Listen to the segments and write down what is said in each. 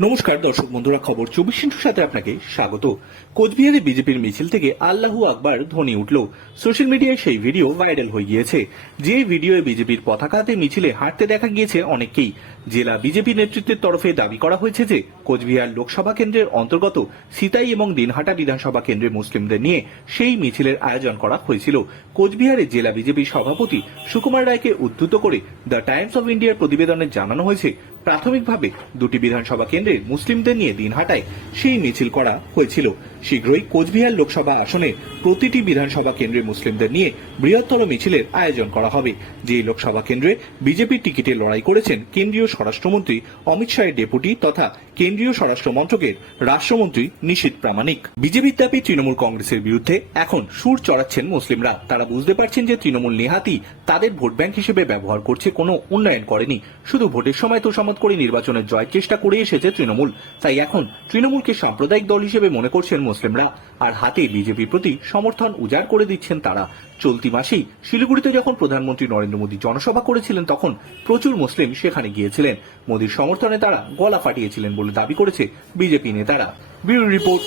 নমস্কার দর্শক বন্ধুরা, খবর চব্বিশ ইন্টুর সাথে আপনাকে স্বাগত। কোচবিহারে বিজেপির মিছিল থেকে আল্লাহু আকবার ধ্বনি উঠল। সোশ্যাল মিডিয়ায় সেই ভিডিও ভাইরাল হয়ে গিয়েছে। যে ভিডিওয়ে বিজেপির পতাকাতে মিছিলে হাঁটতে দেখা গিয়েছে অনেককেই। জেলা বিজেপি নেতৃত্বের তরফে দাবি করা হয়েছে যে, কোচবিহার লোকসভা কেন্দ্রের অন্তর্গত সিতাই এবং দিনহাটা বিধানসভা কেন্দ্রের মুসলিমদের নিয়ে সেই মিছিলের আয়োজন করা হয়েছিল। কোচবিহারে জেলা বিজেপি সভাপতি সুকুমার রায়কে উদ্ধৃত করে দ্য টাইমস অব ইন্ডিয়ার প্রতিবেদনে জানানো হয়েছে প্রাথমিকভাবে দুটি বিধানসভা কেন্দ্রে মুসলিমদের নিয়ে দিনহাটায় সেই মিছিল করা হয়েছিল। শীঘ্রই কোচবিহার লোকসভা আসনে প্রতিটি বিধানসভা কেন্দ্রে মুসলিমদের নিয়ে বৃহত্তর মিছিলের আয়োজন করা হবে। যে লোকসভা কেন্দ্রে বিজেপির টিকিটে লড়াই করেছেন কেন্দ্রীয় স্বরাষ্ট্রমন্ত্রী অমিত শাহের ডেপুটি তথা কেন্দ্রীয় স্বরাষ্ট্র মন্ত্রকের রাষ্ট্রমন্ত্রী নিশীত প্রামাণিক। বিজেপির দাবি তৃণমূল কংগ্রেসের বিরুদ্ধে এখন সুর চড়াচ্ছেন মুসলিমরা। তারা বুঝতে পারছেন যে তৃণমূল নেহাতি তাদের ভোট ব্যাংক হিসেবে ব্যবহার করছে, কোনো উন্নয়ন করেনি। শুধু ভোটের সময় তোষামত করে নির্বাচনের জয়ের চেষ্টা করে এসেছে তৃণমূল। তাই এখন তৃণমূলকে সাম্প্রদায়িক দল হিসেবে মনে করছেন মুসলিমরা। আর হাতে বিজেপির প্রতি সমর্থন উজাড় করে দিচ্ছেন তারা। চলতি মাসেই শিলিগুড়িতে যখন প্রধানমন্ত্রী নরেন্দ্র মোদী জনসভা করেছিলেন, তখন প্রচুর মুসলিম সেখানে গিয়েছিলেন। মোদীর সমর্থনে তারা গলা ফাটিয়েছিলেন বলে দাবি করেছে বিজেপি নেতারা। ব্যুরো রিপোর্ট,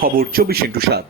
খবর চব্বিশ ইন্টু সাত।